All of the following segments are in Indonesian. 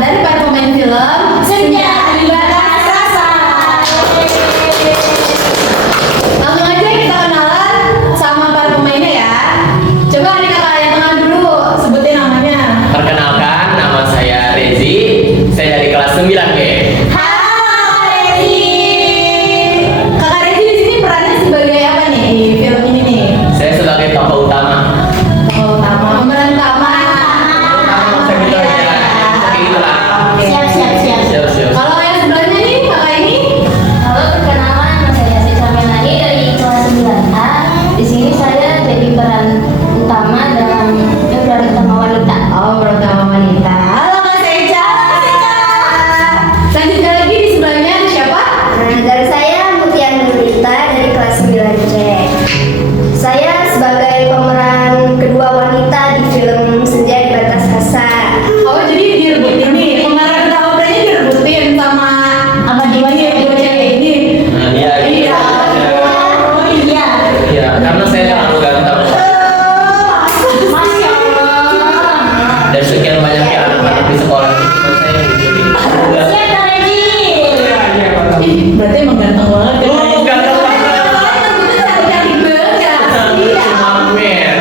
dari para pemain film Senja di Batas Rasa. Langsung aja kita kenalan sama para pemainnya ya. Coba nih kakak yang tengah dulu, sebutin namanya. Perkenalkan, nama saya Rezi. Saya dari kelas 9B. Halo Rezi. Kakak Rezi di sini perannya sebagai apa nih di film ini nih? Saya sebagai tokoh utama. Oh, utama, pemeran utama. Saya gitu aja. Kayak gitu lah. Oke. Siap. Kalau yang sebelahnya nih kakak ini? Halo, perkenalan, nama saya Siswa Melani dari kelas 9A. Di sini saya jadi peran utama dalam peran utama wanita. Oh, peran utama wanita. Halo Kak Seja. Selanjutnya lagi di sebelahnya siapa? Nah, dari saya Mutian Nurita dari kelas 9C. Saya sebagai pemeran kedua wanita di film Senja di Batas Rasa. Oh, jadi direbutin nih. Pemeran utamanya direbutin sama apa dua cewek ini. Nah, iya. Oh iya. Iya, karena saya terlalu ganteng. Masya Allah. Dan sekian banyaknya anak-anak di sekolah ini, saya yang dipilih. Ih, berarti emang ganteng banget kan? Oh, ganteng banget. Cantik banget. Iya. Amin.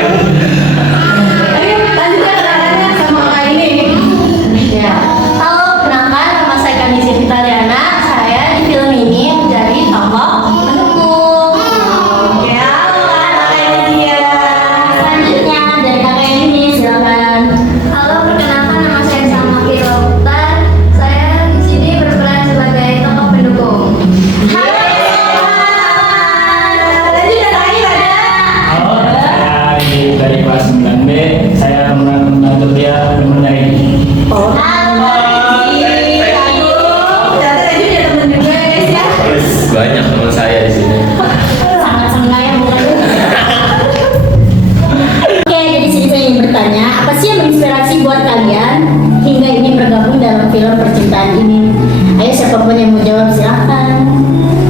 Ayo lanjutkan kenalannya sama Kak ini. Ya. Halo, kenalkan, nama saya Kanisi Fitaliana. Saya di film ini menjadi tokoh pendukung. Oke, halo Kak Nadia. Selanjutnya dari kakak ini silakan. Halo, perkenalkan, nama saya Salma Kirotar. Saya di sini berperan sebagai tokoh pendukung. Lanjut dan terakhir ada. Halo, saya ini dari kelas 9B. Saya pemeran pembantu dia Mendai. Oh, halo. Ternyata Raju punya temen juga ya guys ya. Banyak teman saya di sini. Sangat sengaja bukan? Oke, jadi sini saya ingin bertanya, apa sih yang menginspirasi buat kalian hingga ingin bergabung dalam film percintaan ini? Ayo siapapun yang mau jawab silahkan.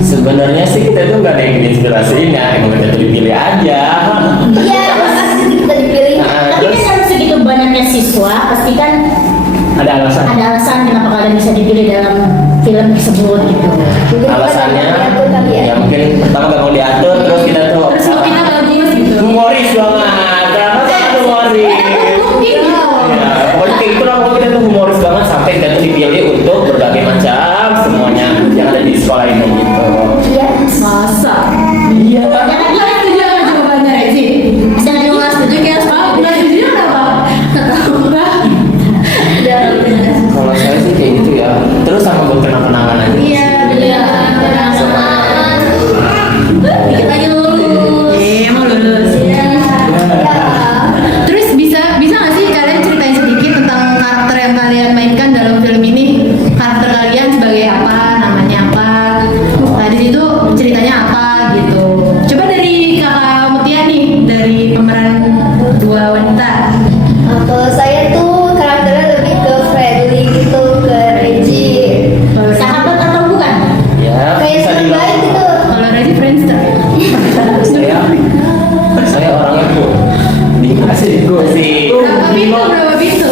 Sebenarnya sih kita tuh nggak ada yang inspirasinya, emang kita tuh dipilih aja. Iya, kita dipilih. Nah, Tapi terus? kan segitu banyaknya siswa, pasti kan Ada alasan. ada alasan kenapa kalian bisa dipilih dalam film tersebut gitu. Alasannya, ya mungkin pertama gak mau diatur, terus kita tuh Terus look kita bagus gitu. humoris banget, karena sangat humoris. Ya, pokoknya kayak gitu lah, pokoknya kita tuh humoris banget sampai kita tuh dipilih untuk berbagai macam semuanya yang ada di sekolah ini gitu. Iya. Masa? Iya. Lo setuju sama jawabannya Rezi? Saya juga setuju ya. Nggak setuju kenapa? Enggak. Kalau saya sih kayak gitu ya. Terus sama buat kenang-kenangan aja. Iya, dikit lagi lulus. Emang lulus. Iya. Terus bisa nggak sih kalian ceritain sedikit tentang karakter yang kalian mainkan dalam film ini? Karakter kalian sebagai apa? Namanya apa? Nah di situ ceritanya apa gitu? Coba dari kakak Mutia nih, dari pemeran dua wanita. Kalau saya tuh karakternya lebih ke friendly gitu, ke Reggie. Sahabat atau bukan? Ya, Kayak bisa teman dibilang. baik gitu. Kalau Rezi Friendster. Saya orangnya tuh dikasih Berapa pintu?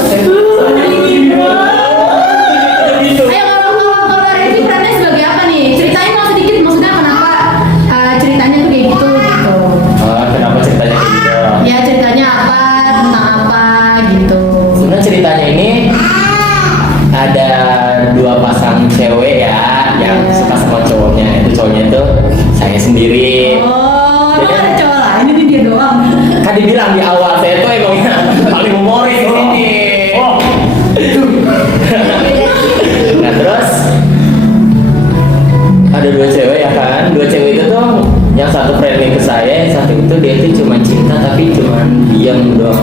Berapa pintu? Ayo kalau Rezi perannya sebagai apa nih? Ceritain dong sedikit, maksudnya kenapa ceritanya tuh kayak gitu gitu. Kenapa ceritanya kayak gitu? Ya ceritanya apa, tentang apa gitu. Sebenarnya ceritanya ini ada dua pasang cewek ya yang suka sama cowoknya. Itu cowoknya itu saya sendiri. Oh, emang ada cowok lain ini dia doang. Kan dibilang di awal saya tuh emang paling humoris di sini. Nah terus ada dua cewek ya kan. Dua cewek itu tuh yang satu friendly ke saya, yang satu itu dia tuh cuma cinta tapi cuma diam doang.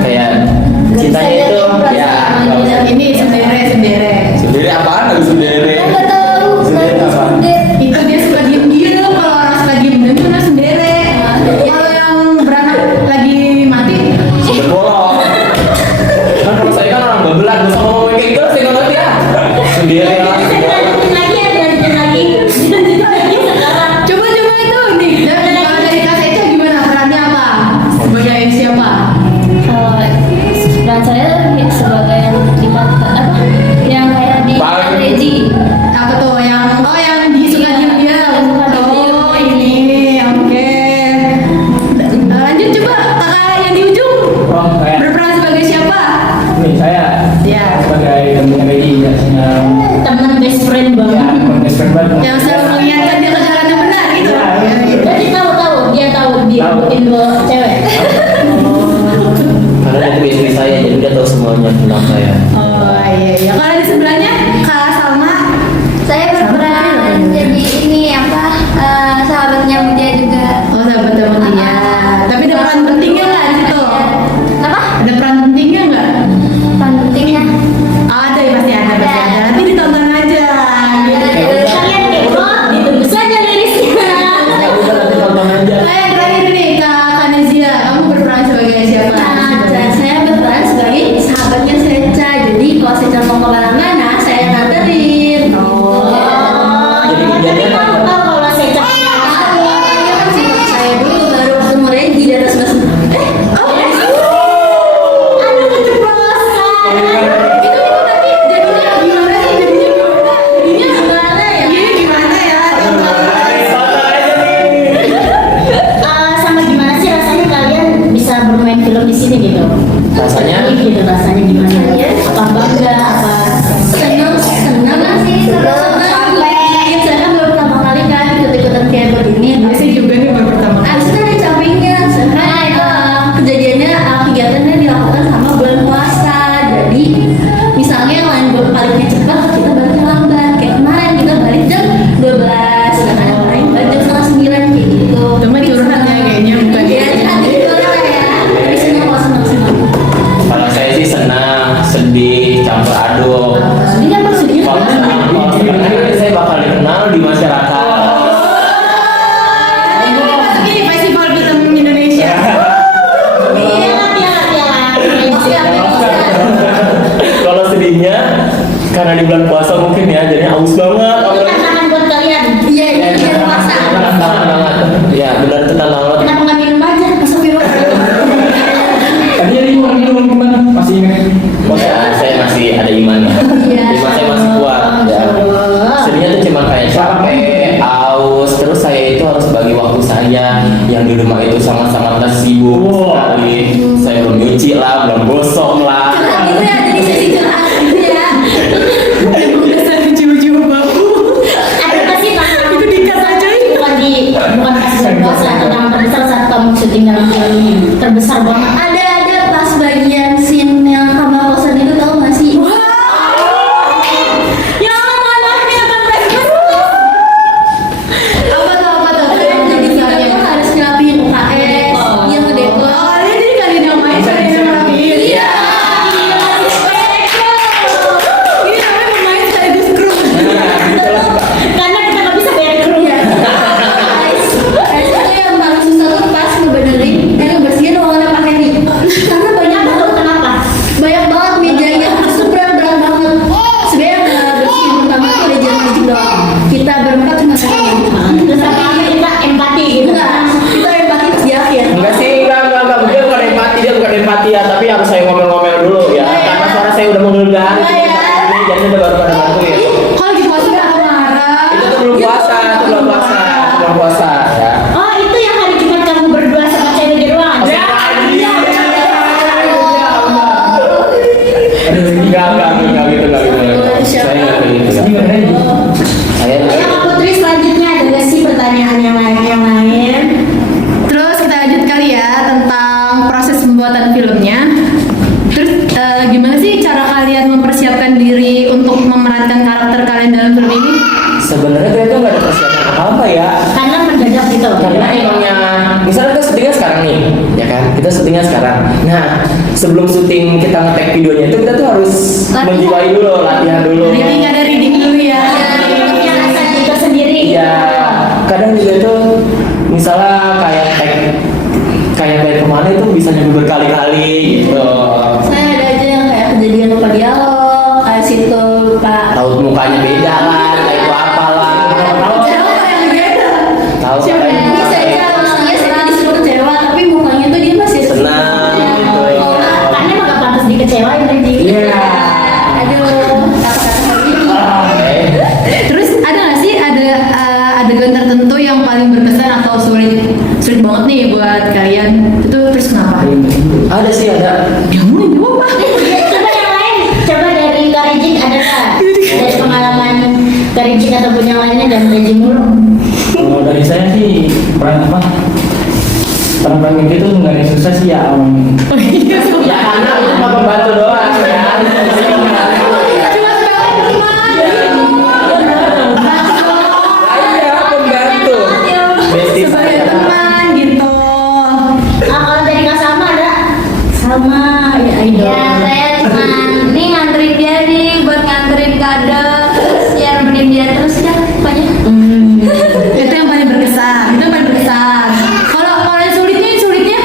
Kayak cintanya itu ya nggak usah. Ini sendiri. Sendiri apaan lagi sendiri? Nggak tahu. Sendiri apa? Itu dia suka diem-diem. Kalau orang suka diem-diem itu namanya sendiri. Kalau yang beranak lagi mati, Berbolong. Nih saya Iya. sebagai temennya Peggy ya, Teman best friend ya banget. best friend banget. Yang selalu mengingatkan dia ke jalan yang benar gitu. Iya, iya. Jadi dia tahu dia Tahu. ikutin dua cewek. Karena dia tuh istri saya, jadi dia tahu semuanya tentang saya. Oh iya. Kalau di sebelahnya Kak Salma. Saya berperan jadi ini apa sahabatnya dia juga. Oh sahabat teman dia. Tapi ada peran pentingnya nggak di situ? Apa? Ada peran pentingnya nggak? Pentingnya. Ada ya pasti ada. Nanti ditonton aja. Kalian kepo, ditunggu saja lirisnya. Ya udah nanti tonton aja. Yang terakhir nih Kak Kanezia, kamu berperan sebagai siapa? Nah, saya berperan sebagai sahabatnya Seca. Jadi kalau Seca mau kemana-mana, saya nganterin. Jadi Tapi kejadian tahu apa? kalau Seca saya dulu baru ketemu Regi di atas bus. Aduh keceplosan. Itu berarti jadinya gimana sih? Jadinya gimana ya? Iya gimana ya? Sama gimana sih rasanya kalian bisa bermain film di sini gitu? Rasanya? Gitu rasanya gimana? Apa bangga? Apa seneng sih seneng. Saya kan baru pertama kali kan ikut-ikutan kayak begini. Saya juga nih baru pertama kali. Abis itu ada capeknya, karena kejadiannya kegiatannya dilakukan sama bulan puasa. Jadi misalnya yang lain baliknya cepat, kita baliknya lambat. Kayak kemarin kita balik jam 12, sedangkan yang lain balik jam setengah 9 kayak gitu. Cuma curhat ya kayaknya bukan. Iya, curhat gitu lah ya. Tapi seneng kok seneng. Kalau saya sih senang, sedih, campur aduk. Sedih kan sedih. Kalau senang nanti saya bakal dikenal di masyarakat. Ini masuk ini festival film Indonesia. Iya, Kalau sedihnya karena di bulan puasa mungkin ya, jadi aus banget. tantangan buat kalian. Iya, bulan puasa. Tantangan banget. Ya benar itu tantangan banget. Kenapa nggak minum aja? Masa minum? Tadi jadi minum gimana? Masih ingat? Ya, saya masih ada iman. Iya. Iman saya masih kuat. Ya. Sedihnya tuh cuma kayak capek, aus, terus saya itu harus bagi waktu saya yang di rumah itu sangat-sangat sibuk sekali. Saya belum nyuci lah, belum gosok lah. Curhat gitu ya, jadi sesi curhat gitu ya. Emang dasar cium-cium bau. Ada nggak sih tantangan? Itu dikat aja. Bukan pas bulan puasa, tantangan terbesar saat kamu syuting dalam film ini. Terbesar banget. Ada pas bagian scene yang kamar kosan itu, tahu nggak sih? Ya mana ini akan apa tuh? Jadi kita harus ngerapiin UKS, yang ngedekor. Oh, jadi kalian yang main saya yang rapiin. Iya. Ini namanya pemain sekaligus kru. Karena kita nggak bisa bayar kru ya. Guys, itu yang paling susah tuh pas ngebenerin, ngebersihin ruangan Pak Heri. Karena banyak banget, kenapa? Banyak banget mejanya, itu berat banget. Sebenarnya yang bersihin pertama tuh ada jam doang. Kita berempat cuma satu. Terus apa kita empati gitu kan? Kita empati pas di akhir. Enggak sih, enggak. Dia bukan empati ya, tapi harus saya ngomel-ngomel dulu ya. Karena suara saya udah menggelegar. Ini jadi udah baru pada bantu ya. Kalau lagi puasa udah marah. Itu tuh belum puasa, ya. Oh, itu yang hari Jumat kamu berdua sama cewek di ruangan? Aduh, enggak gitu. Saya enggak kayak gitu. Ini nggak ada ini. Saya Ayo Kak Putri, selanjutnya ada nggak sih pertanyaan yang lain? Terus kita lanjut kali ya tentang proses pembuatan filmnya. Terus gimana sih cara kalian mempersiapkan diri untuk memerankan karakter kalian dalam film ini? sebenarnya kita tuh nggak ada persiapan apa-apa ya. Karena mendadak gitu. Karena emangnya, misalnya kita syutingnya sekarang nih, ya kan? Kita syutingnya sekarang. Nah, sebelum syuting kita nge-tag videonya itu kita tuh harus Latihan. menjiwai dulu, latihan dulu. Ada reading dulu ya. Punya rasa kita sendiri. Iya, kadang juga tuh misalnya kayak kemana itu bisa nyebut berkali-kali gitu. Saya ada aja yang kayak kejadian lupa dialog, kayak situ lupa. Tahu mukanya beda lah, kayak itu apalah. Siapa yang beda? Tahu Siapa kayak yang Ini saya maksudnya saya disuruh kecewa, tapi mukanya tuh dia masih senang gitu. Karena emang gak pantas dikecewain Renji. Iya. Aduh, kata-kata ini. Terus ada nggak sih adegan tertentu yang paling berkesan atau sulit banget nih buat kalian? Itu terus kenapa? Ada sih ada. Ya mau jawab ah. Coba Magic ataupun yang lainnya dan Reji mulu. Kalau dari saya sih peran itu nggak ada yang susah sih ya Om. Ya karena itu cuma pembantu doang ya. Cuma sebagai teman. Iya, pembantu. Bestie Sebagai saya. teman gitu. Kalau dari Kak Salma ada? Salma ya idol. Ya, saya cuma nih nganterin dia nih buat nganterin kado, terus ya nemenin dia terus ya banyak. Itu yang paling berkesan. Itu yang paling berkesan. Kalau yang sulitnya.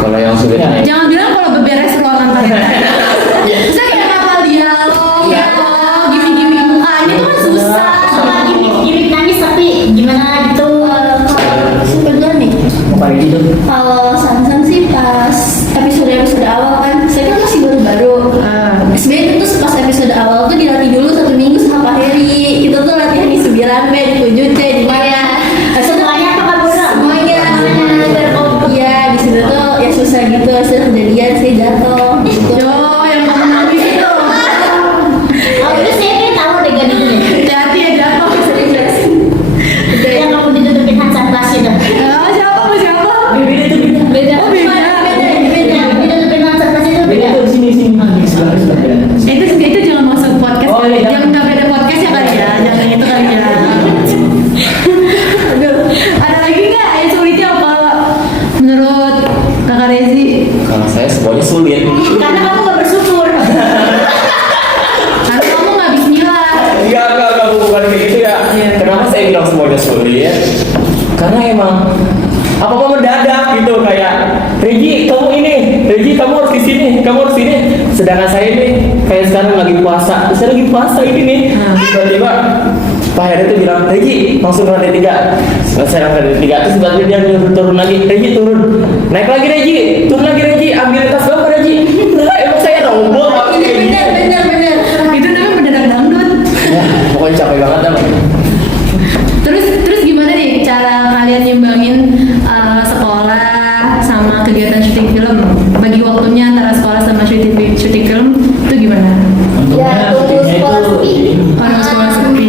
Kalau yang sulit Jangan bilang kalau beberes ruangan kalian. Saya kayak kapal dialog, Iya. gimmick-gimmick mukanya itu kan susah. Sama gimmick nangis tapi gimana gitu. Sebenarnya nih. Mau pakai gitu. Kalau Samsung sih pas episode awal kan, saya kan masih baru-baru. Sebenarnya itu pas episode awal tuh dilatih dulu 1 minggu sama Pak Heri. Kita tuh latihan di 9B, di 7C, di mana? Semuanya apa kan Bunda? Semuanya. Iya, di situ tuh ya susah gitu. Sudah kejadian saya jatuh. Gitu. Yo, yang mau menangis itu. Oh itu saya kayak tahu deh gantinya. Hati-hati ya jatuh. Yang kamu ditutupin Hansa Plus itu. Siapa? Beda. Oh, beda. Ditutupin Hansa Plus itu Beda beda. tuh sini di sebelah. Itu jangan masuk podcast Oh, kali. iya. Jangan nggak beda podcast ya kali ya. Jangan itu kali ya. Aduh, ada lagi nggak yang sulitnya apa menurut Kakak Rezi? kalau saya semuanya sulit. Karena kamu gak bersyukur. Karena kamu nggak Bismillah. Enggak, bukan kayak gitu ya. Iya. Kenapa saya bilang semuanya sulit? Karena emang apa-apa mendadak gitu kayak Regi kamu harus di sini, kamu harus sini. Sedangkan saya ini kayak sekarang lagi puasa, saya lagi puasa ini nih. Tiba-tiba Pak Heri itu bilang Regi langsung ke lantai 3. Saya ke lantai 3 terus tiba-tiba dia nyuruh turun lagi. Regi turun, naik lagi Regi, turun lagi Regi, ambil tas bapak Regi. Nah, emang saya robot apa kayak gitu. Bener. Itu namanya mendadak dangdut. Ya, pokoknya capek banget dah. Terus gimana nih cara kalian nyimbangin sekolah sama kegiatan syuting film? Bagi waktunya antara sekolah sama syuting film itu gimana? Ya, tunggu sekolah sepi. Kalau sekolah sepi.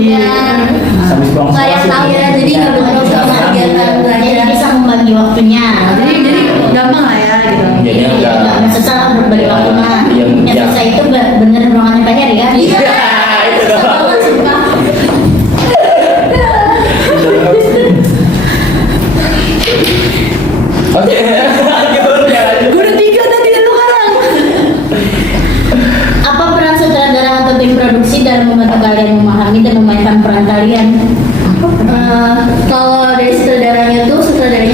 Sampai sekolah Kayak tahu ya, Jadi nggak benar sama kegiatan belajar bisa membagi waktunya. Jadi gampang lah ya gitu. Jadinya enggak. Nggak susah lah berbagi waktu mah. Iya, Yang iya. susah itu bener ruangannya Pak Heri kan? Iya, itu Susah dong. banget sumpah. Oke, lanjut ya. Gue udah 3 tadi itu kan. Apa peran sutradara atau tim produksi dalam membantu kalian memahami dan memainkan peran kalian? Kalau dari sutradaranya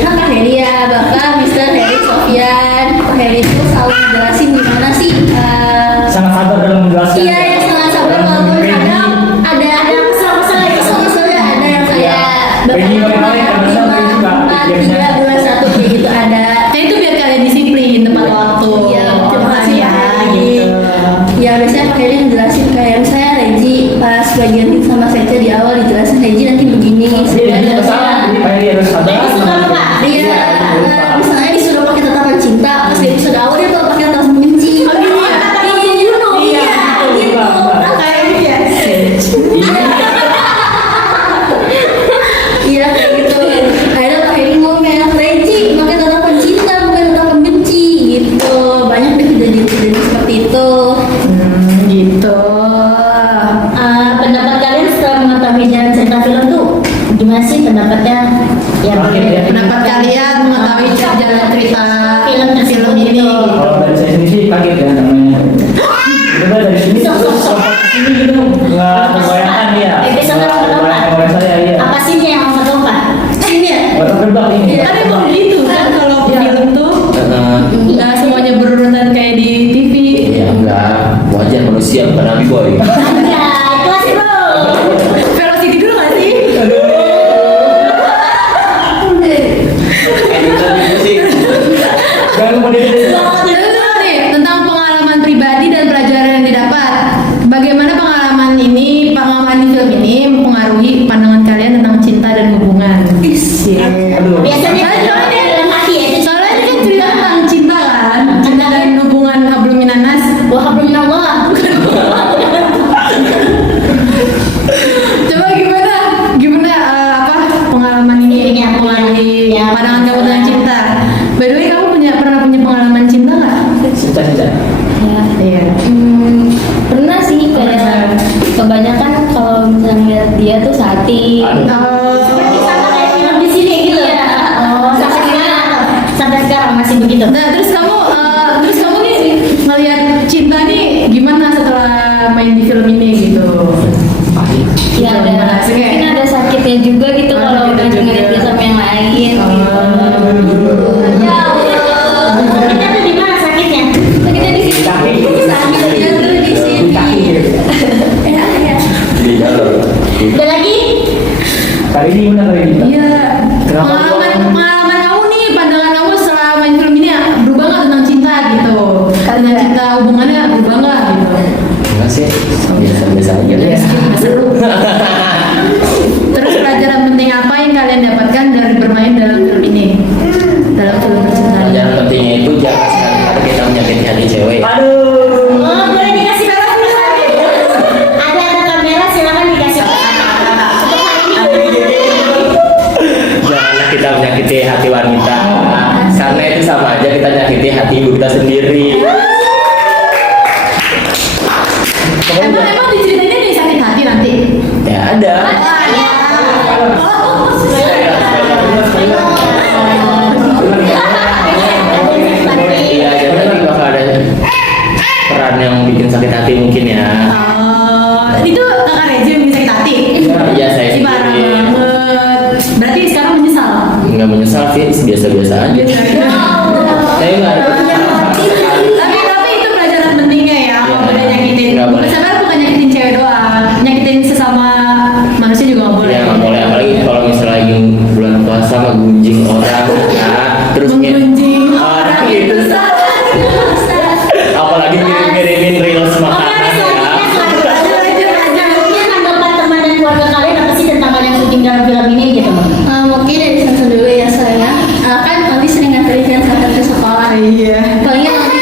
kan Kak Heri ya, bahkan Mr. Heri Sofyan. Kak Heri itu selalu ngejelasin gimana sih. sangat sabar dalam menjelaskan. Iya, yang sangat sabar walaupun kadang ada kesalahan ya, ada yang saya Peggy kemarin karena saya Peggy suka tiga dua satu kayak gitu ada. Nah itu biar kalian disiplin tepat waktu. Iya, terima kasih ya, Pak Heri. gitu. Ya biasanya Pak Heri ngejelasin kayak saya Reji pas bagian hit sama Sece di awal dijelasin Reji nanti begini. Jadi masalah jadi Pak Heri harus sabar. Jadi suka lupa. Iya, misalnya disuruh pakai tatapan cinta, pas di episode awal dia tuh pakai tatapan benci. Oh, gitu ya? Iya, gitu. Kayak gitu ya. Iya kayak gitu. Akhirnya Pak Heri ngomel, Reji pakai tatapan cinta bukan tatapan benci gitu. Banyak deh kejadian-kejadian seperti itu. Gitu. Pendapat kalian setelah mengetahui jalan cerita film tuh gimana sih pendapatnya? Ya, Kaget ya. Pendapat kalian mengetahui jalan cerita film ini? Kalau dari saya sendiri sih kaget ya namanya. Kita dari sini terus sampai ke sini gitu nggak terbayangkan ya. Episode Nggak pertama. terbayangkan oleh saya iya. Apa sih yang terlupa? Ini ya. Nggak terjebak ini. Kan emang gitu kan kalau film tuh nggak semuanya berurutan kayak di TV. Ya enggak, wajar manusia bukan nabi boy. Ya, kelas bro. Velocity dulu nggak sih? Jangan lupa di Terus nih tentang pengalaman pribadi dan pelajaran yang didapat. Bagaimana pengalaman di film ini mempengaruhi pandangan kalian tentang cinta dan hubungan? Aduh. Biasanya Soalnya dalam hati ya. Soalnya ini kan cerita tentang cinta kan, cinta dan hubungan hablum minanas. Wah, belum Allah. Iya. Pernah sih kayak kebanyakan kalau misalnya lihat dia tuh Sati. Berarti sama kayak film di sini gitu. Iya. Sampai sekarang masih begitu. Nah, terus kamu nih ngelihat cinta nih gimana setelah main di film ini gitu? Ya ada, mungkin ada sakitnya juga gitu kalau udah ngeliat dia sama yang lain gitu. Ya Allah. Sakitnya tuh di mana sakitnya? Sakitnya di sini. Sakitnya tuh di sini. Ya. Di dalam. Udah lagi? Kali ini benar kali ini. Iya. Kenapa? Pengalaman kamu nih, pandangan kamu setelah main film ini berubah nggak tentang cinta gitu? Tentang cinta hubungannya berubah nggak gitu? Enggak sih, biasa-biasa aja. Nggak seru. Terus pelajaran penting apa yang kalian dapatkan dari bermain dalam film ini? Dalam film percintaan. Pelajaran pentingnya itu jangan sekali-kali kita menyakiti hati cewek. Aduh. Oh, boleh dikasih kamera? Ada kamera, silakan dikasih. Untuk hari ini. Janganlah kita menyakiti hati wanita, karena itu sama aja kita nyakiti hati ibu kita sendiri. Emang diceritain ada yang sakit hati nanti? Ya ada. Iya, jadi nanti bakal ada peran yang bikin sakit hati mungkin ya. Itu kakak Rezi yang bikin sakit hati? Iya, saya Ih, parah sendiri. banget. Berarti sekarang menyesal? Nggak menyesal sih, biasa-biasa aja. Saya nggak. Tapi itu pelajaran pentingnya ya, nggak boleh nyakitin. Nggak boleh. Sebenarnya bukan nyakitin cewek doang, nyakitin sesama manusia juga nggak boleh. Ya nggak boleh, apalagi kalau misalnya lagi bulan puasa ngegunjing orang, ya, terus Menggunjing orang itu salah. apalagi kirim-kirimin reels makanan ya. Mungkin tanggapan teman dan keluarga kalian apa sih tentang kalian syuting dalam film ini gitu? Mungkin dari satu dulu ya saya. Kan nanti sering nganterin yang sampai ke sekolah. Iya. Palingnya nanti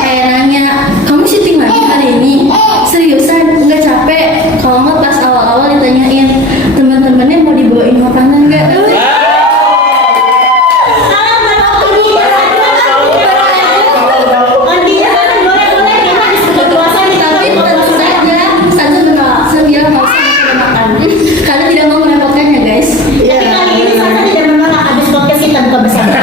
kayak nanya, kamu syuting lagi hari ini? Seriusan? Nggak capek? Kalau nggak pas awal-awal ditanyain teman-temannya mau dibawain makanan nggak? Karena tidak mau merepotkannya guys. Tapi kali ini Sasa tidak menolak habis podcast kita buka bersama.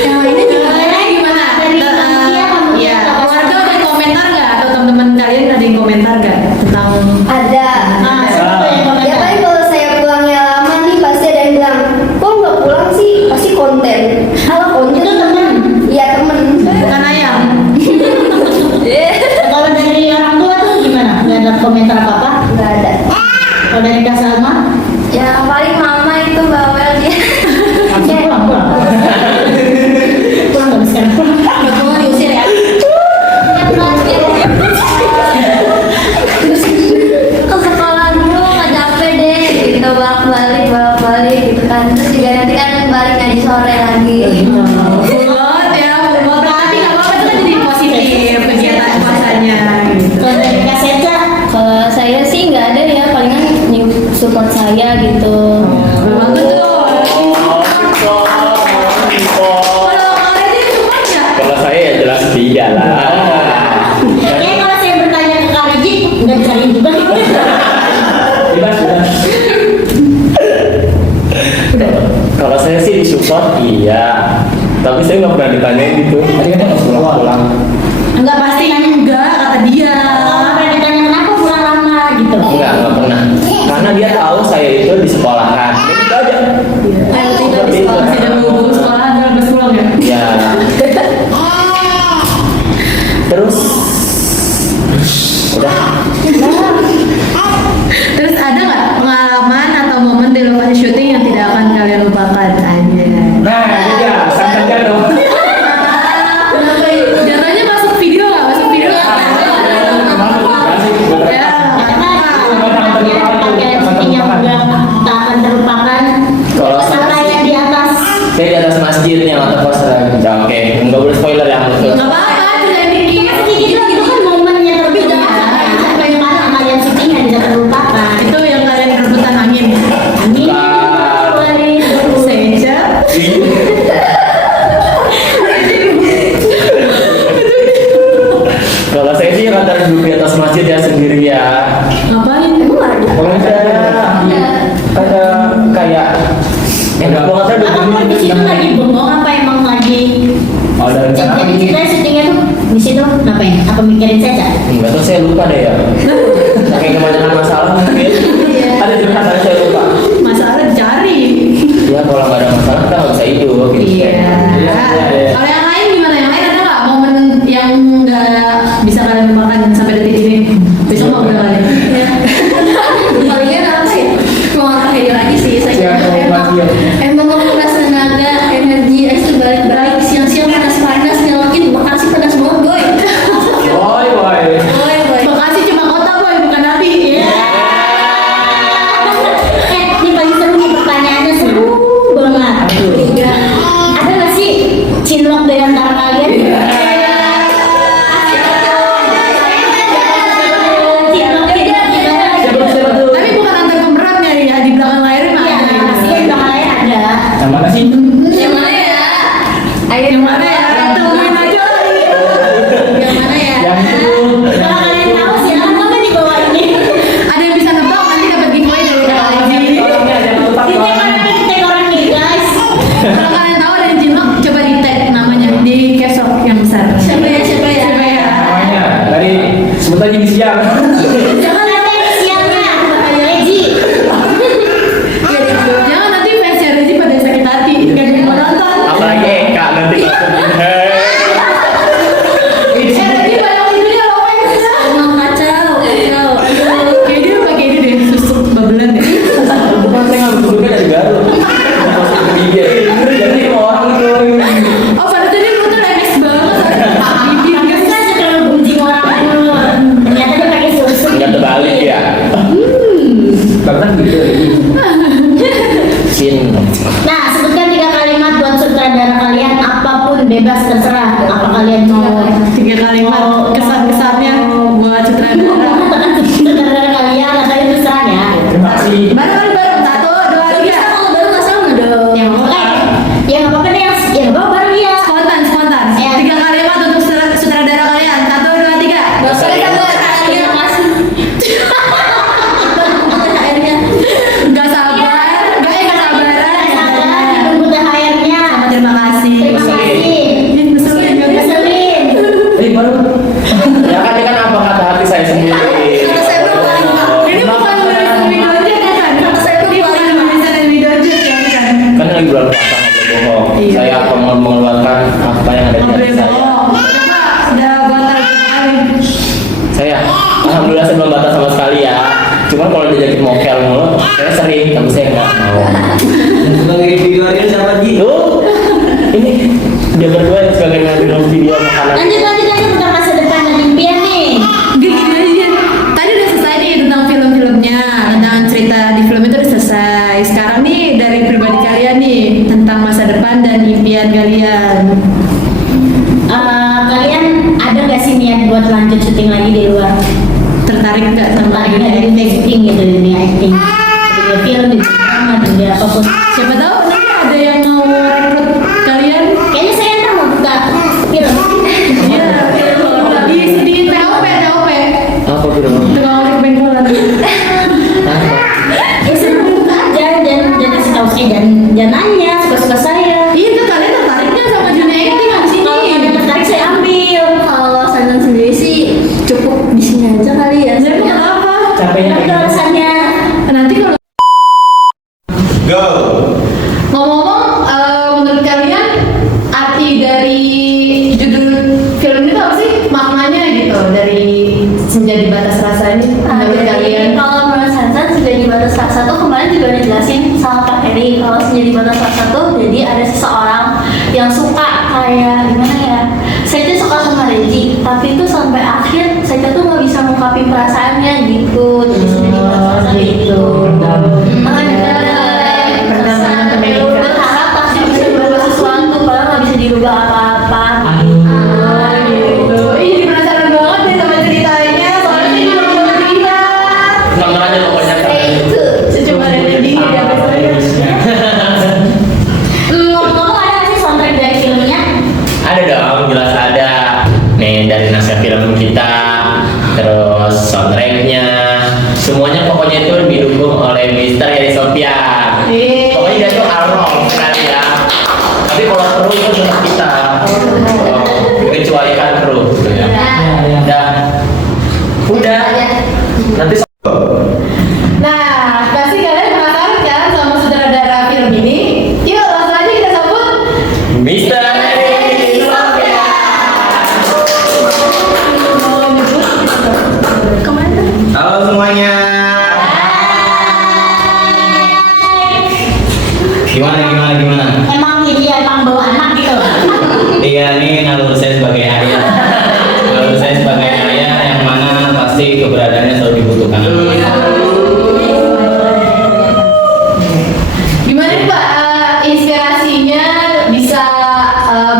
Yang lainnya juga Gimana? Dari panitia, kamu Iya. apa? Keluarga ada yang komentar nggak? Atau teman-teman kalian ada yang komentar nggak tentang? Ada. Ah, siapa yang komentar? Ya paling kalau saya pulangnya lama nih pasti ada yang bilang, kok nggak pulang sih? Pasti konten. Kalau konten Itu teman. Iya temen. Bukan ayam. Kalau dari orang tua tuh gimana? Nggak ada komentar apa-apa? Nggak ada. Kalau dari Kak Salma? ya paling mama itu bawel dia. Langsung pulang. Pulang nggak bisa pulang. Betul diusir ya. Ke sekolah dulu nggak capek deh gitu bolak-balik gitu kan, terus juga nanti kan balik ngaji sore lagi. Fulot ya, fulot. Tapi nggak apa-apa, itu kan jadi positif kegiatan puasanya gitu. Kalau dari Kak Seca? Kalau saya sih nggak ada ya, palingan support saya gitu. Memang betul. Kalau Rezi support nggak? Kalau saya ya jelas tidak lah. Kayaknya kalau saya bertanya ke Kak Riji, nggak dicariin juga. Bebas, bebas. Kalau saya sih disupport iya, tapi saya nggak pernah ditanyain gitu. Tadi kan harus pulang. Enggak pasti enggak kata dia. Kalau ditanya kenapa pulang lama gitu. Nggak pernah. Karena dia tahu saya itu di sekolahan. Jadi itu aja. Tidak di sekolah, tidak mau sekolah, jangan pas pulang ya. Ya. Terus udah. Terus ada nggak pengalaman atau momen di lokasi syuting yang tidak akan kalian lupakan aja? Nah, juga santai dong. Kalau saya sih antar duduk di atas masjid ya sendiri ya. Ngapain? Emang ada? Kalau ada kayak enak banget saya Kamu di situ lagi bengong apa emang lagi? Ada rencana Jadi ini. ceritanya syutingnya tuh di situ ngapain? Apa mikirin saja? Enggak tahu saya lupa deh ya. Saking kebanyakan masalah mungkin. Ada cerita saya lupa. Masalah dicari. Ya kalau nggak ada masalah kita nggak bisa hidup. Gitu. Iya. Kalau yang lain gimana? Yang lain ada nggak momen yang nggak bisa kalian lupakan sampai detik ini? Besok mau udah kalian? Kalian apa ya? Mau terakhir lagi sih saya emang menguras tenaga, energi, itu balik-balik siang-siang panas-panas nyalokin Bekasi panas banget boy. Woi, woi. Boy, boy. Bekasi cuma kota boy, bukan nabi. Iya. Ini paling seru nih pertanyaannya seru banget. Tiga. Ada nggak sih cinlok dari antara kalian? Cinloknya gimana? Tapi bukan antar pemerannya ya, di belakang layar mah. Iya, pasti di belakang layar ada. Yang mana sih? Yang mana ya? Ayo Yang mana ya? Tungguin aja. Yang mana ya? Yang itu. Kalau kalian tahu silakan komen di bawah ini. Ada yang bisa nebak nanti dapat giveaway dari Kak Aji. Orangnya jangan lupa. Di tag orang nih guys. Kalau kalian tahu ada yang cinlok, coba di tag namanya di capsok yang besar. Siapa ya? Siapa ya? Siapa ya? Namanya dari sebut aja di siang. Jangan nanti siangnya. Reji. Jangan nanti fansnya Rezi pada sakit hati, gak ada yang mau nonton. Apalagi Eka nanti. Rezi banyak itunya loh fansnya. Emang kacau, kacau. Kayak dia pakai ini deh, susuk babelan deh. Bukan saya ngambil duduknya dari Garut. Iya, jadi orang itu. Oh, pada tadi lu tuh lemes banget. Bibir Kan guys. saya terlalu gunjing orang dulu. Ternyata dia pakai susu. Nggak terbalik ya. Bahkan gitu. Cin. Nah, sebutkan 3 kalimat buat sutradara kalian, apapun bebas terserah. Apa kalian mau 3 kalimat kesan-kesannya buat sutradara. sutradara kalian atau itu terserah ya. Terima kasih. Bareng 1, 2, 3. Kalau baru nggak sama dong. Yang oke, yang apa apa deh yang bawa baru ya. Spontan, spontan. Ya. 3 kalimat untuk sutradara kalian. 1, 2, 3. Bahasa Terima ya. kasih. Terima kasih. THR-nya. Gak sabar, gak sabaran. Sabar, ditunggu THR-nya. Sama terima kasih. Terima kasih. Ngeselin, gak Ngeselin. Baru. Ya kan ini kan apa kata hati saya sendiri. Kata saya belum paling Pak. Ini bukan nulis video aja kan? Kata saya belum Ini bukan paling Pak. nulisan video aja kan? Kan lagi bulan puasa nggak boleh bohong. Iya. Saya akan mengeluarkan apa yang ada di Ngobrol hati saya. bohong. Udah batal sekali. Saya alhamdulillah saya belum batas sama sekali ya. Cuman kalau diajakin mokel mulu, saya sering, tapi saya nggak mau. Sebagai video ini siapa Ji? Tuh, ini dia berdua yang sebagai ngambil video makanan. Lanjut tentang masa depan dan impian nih. Gini aja. Tadi udah selesai nih tentang film-filmnya, tentang cerita di film itu udah selesai. Sekarang nih dari pribadi kalian nih tentang masa depan dan impian kalian. Kalian ada nggak sih niat buat lanjut syuting lagi di luar? Tertarik nggak sama Tertarik nggak di dunia acting gitu, di dunia acting, di dunia film, di dunia drama, di dunia apapun. Siapa tahu nanti ada yang mau rekrut kalian. Kayaknya saya ntar mau buka film. Iya, di POP. Apa film? Tukang ojek bengkolan. Apa? Ya saya mau buka aja dan kasih tahu saya dan nanya suka-suka saya. Iya, itu kalian tertariknya sama dunia acting di sini. Kalau kalian tertarik saya ambil. Kalau Sandan sendiri sih cukup di sini aja kali ya. Saya mau apa? Capeknya Tapi kayak alasannya Nanti kalau Go. ngomong-ngomong, menurut kalian arti dari judul film ini apa sih maknanya gitu dari Senja di Batas Rasa ini menurut kalian? Kalau menurut Sansan sudah di batas rasa tuh kemarin juga udah dijelasin sama Pak Heri. Kalau sudah di batas rasa tuh jadi ada seseorang yang suka kayak gimana ya? Saya tuh suka sama Reji, tapi tuh sampai akhir saya tuh nggak bisa ngungkapin perasaannya gitu. Jadi sudah di batas rasa gitu. Berharap pasti bisa berubah sesuatu, padahal nggak bisa dirubah apa-apa. Gitu. Ih, jadi penasaran banget deh sama ceritanya. Soalnya ini belum pernah lihat. Nonton aja pokoknya. Coba ada di ya Ngomong-ngomong ada nggak sih soundtrack dari filmnya? Ada dong, jelas ada. Nih dari naskah film kita menyesuaikan kru gitu ya. Ya. Dan udah nanti Nah, pasti kalian penasaran kan sama sutradara film ini? Yuk langsung aja kita sambut. Mister halo semuanya. Gimana? Emang ini emang bawa anak gitu. Iya, ini nalur saya sebagai ayah. Nalur saya sebagai ayah yang mana pasti keberadaannya selalu dibutuhkan. Gimana nih Pak inspirasinya bisa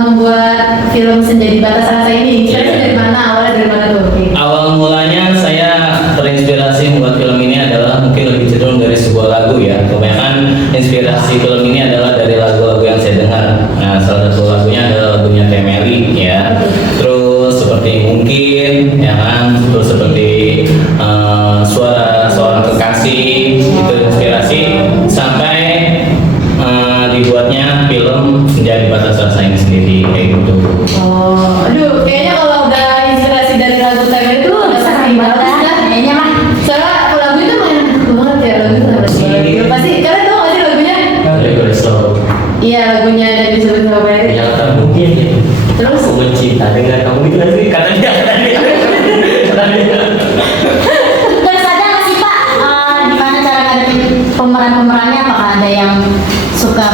membuat film Senja di Batas Rasa ini? Inspirasi dari mana? Awalnya dari mana tuh? Awal mulanya saya terinspirasi membuat film ini adalah mungkin lebih cenderung dari sebuah lagu ya. Kebanyakan inspirasi film ini adalah dari lagu-lagu yang saya dengar. Nah, salah satu lagunya adalah lagunya Temeli ya. Terus seperti Mungkin ya kan, terus seperti Suara Seorang Kekasih itu inspirasi sampai dibuatnya film Senja di Batas Rasa ini sendiri kayak gitu. Oh, aduh, kayaknya kalau udah inspirasi dari lagu Temel itu udah sering banget dah. Kayaknya mah. Soalnya lagu itu main banget ya, lagu itu harus banget. Pasti kalian tahu nggak sih lagunya? Iya, lagunya dari Sebut Sama Bayar. Yang tak mungkin gitu. Terus? Aku mencinta dengan kamu itu lagi kata dia. Terus ada nggak sih Pak, gimana cara ngadepin pemeran-pemerannya? Apakah ada yang suka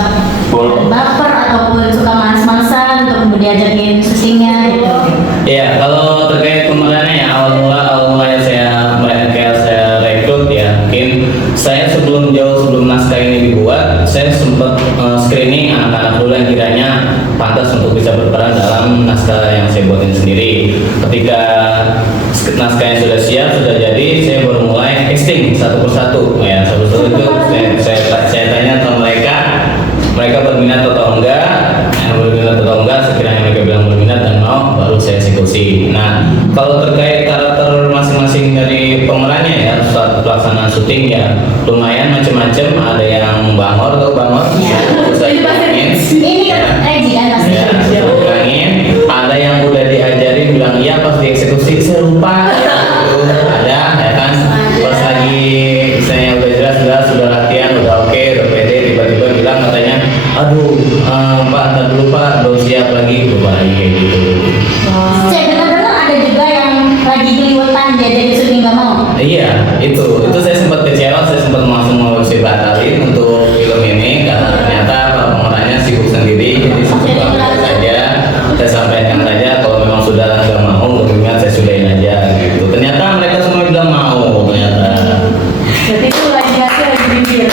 baper ataupun suka males-malesan untuk diajakin syutingnya gitu? Iya, kalau terkait pemerannya ya awal mula yang saya rekrut ya, mungkin saya sebelum naskah ini dibuat, saya sempat screening anak-anak dulu yang kiranya pantas untuk bisa berperan dalam naskah yang saya buatin sendiri. Ketika naskahnya sudah siap, sudah jadi, saya baru mulai casting satu persatu. Ya, satu persatu itu saya tanya ke mereka berminat atau enggak. Yang berminat atau enggak, sekiranya mereka bilang berminat dan mau, baru saya eksekusi. Nah, kalau terkait karakter masing-masing dari pemerannya ya, saat pelaksanaan syuting ya lumayan macam-macam. Ada yang bangor atau bangor, ya, susah dibilangin. Ini kan Regi kan pasti. Ya, susah dibilangin. Ada yang udah diajarin bilang iya pas dieksekusi saya lupa. Ya, gitu. Ada ya kan. Pas lagi misalnya udah jelas sudah latihan udah oke, udah pede, tiba-tiba bilang katanya, aduh Pak ntar dulu Pak belum siap lagi, lupa lagi kayak gitu. Saya dengar-dengar ada juga yang lagi keliwetan diajakin syuting nggak mau. Iya, itu saya sempat kecewa, saya sempat langsung mau batalin untuk film ini karena ternyata pemerannya sibuk sendiri, jadi sesuatu saja saya sampaikan saja kalau memang sudah nggak mau, lebih baik saya sudahin aja gitu. Ternyata mereka semua bilang mau ternyata. Berarti itu lagi hasil lagi bibir.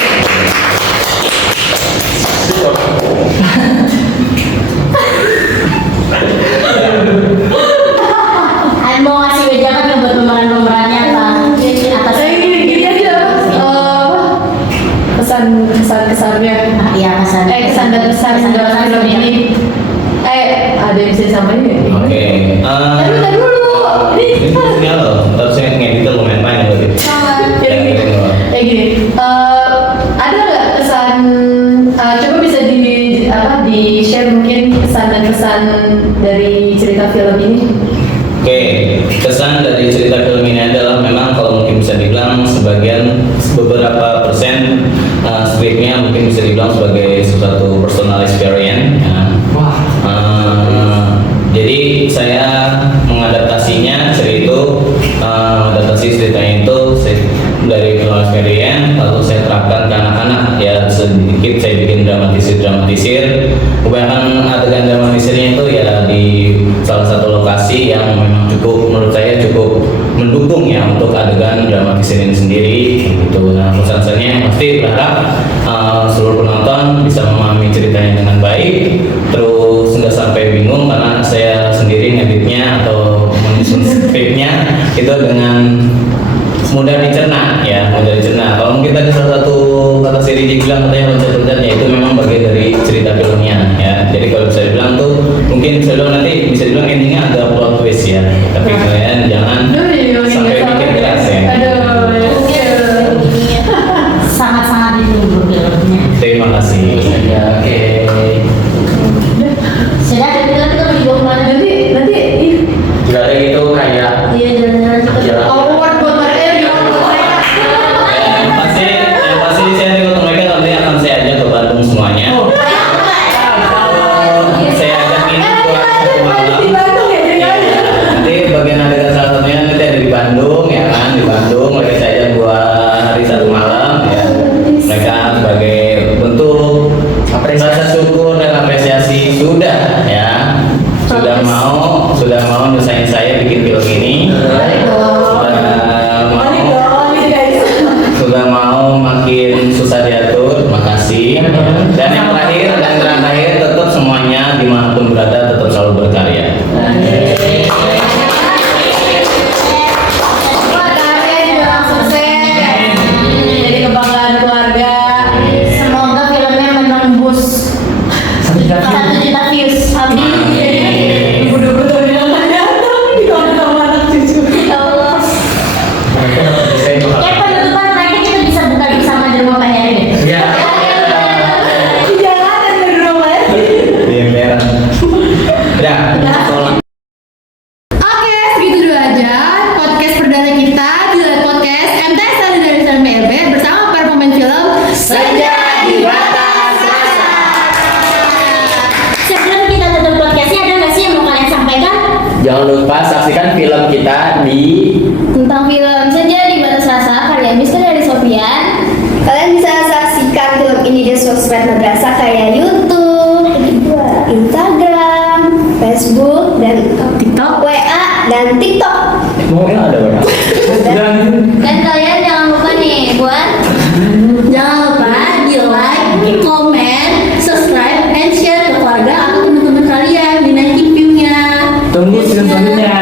Mau ngasih wejangan nggak buat pemeran-pemerannya apa? Atas Saya gini aja. Kesannya. Iya kesan. Kesan dan pesan dalam film ini. Ada yang bisa disampaikan nggak? Oke. Tadi dulu. Ini loh, ntar saya ngedit lumayan panjang gitu. Kayak gini. Ada nggak kesan? Coba bisa di share mungkin kesan dan pesan dari cerita film ini. Oke, kesan dari cerita film ini adalah memang kalau mungkin bisa dibilang beberapa persen skripnya mungkin bisa dibilang sebagai suatu personal experience. Ya. Jadi saya mengadaptasinya adaptasi ceritanya itu dari film experience lalu saya terapkan ke anak-anak ya, sedikit saya bikin dramatisir. Kebanyakan adegan dramatisirnya itu ya di salah satu lokasi yang memang menurut saya cukup mendukung ya untuk adegan dramatisir ini sendiri gitu. Nah, pesan-pesannya pasti berharap seluruh penonton bisa memahami ceritanya dengan baik, terus nggak sampai bingung karena saya sendiri ngeditnya atau menyusun skripnya itu dengan mudah dicerna ya, Kalau mungkin tadi salah satu kata si Riji bilang katanya loncat-loncatnya itu memang bagian dari cerita filmnya ya. Jadi kalau bisa dibilang tuh mungkin bisa dibilang nanti bisa dibilang endingnya agak plot twist ya. Tapi kalian jangan sampai bikin keras ya. Sangat-sangat ditunggu filmnya. Terima kasih. Ya, oke. Sudah kita lagi bawa kemana? Nanti sudah mau nyusahin saya bikin film ini. Sudah mau makin susah diatur. Makasih. Dan yang terakhir tetap semuanya dimanapun berada tetap selalu berkarya. Jadi kebanggaan keluarga. Semoga filmnya menembus 1 juta views. Amin. Ya Allah. Kayak penutupan terakhir kita bisa buka bersama di rumah Pak Heri deh. Ya. Di emperan. Udah. Oke, segitu dulu aja podcast perdana kita di podcast MTS dari PLB bersama para pemain film Senja di Batas Rasa. Sebelum kita tutup podcastnya, ada nggak sih yang mau kalian sampaikan? Jangan lupa saksikan film kita di Tentang film Senja di Batas Rasa karya Miska dari Sofian. Kalian bisa saksikan film ini di sosmed madrasah kayak YouTube, Instagram, Facebook, dan TikTok. WA dan TikTok. mungkin ada berapa? Dan kalian jangan lupa nih buat Jangan lupa di like, comment, subscribe, and share ke keluarga atau teman-teman kalian di naikin view-nya. Tunggu selanjutnya.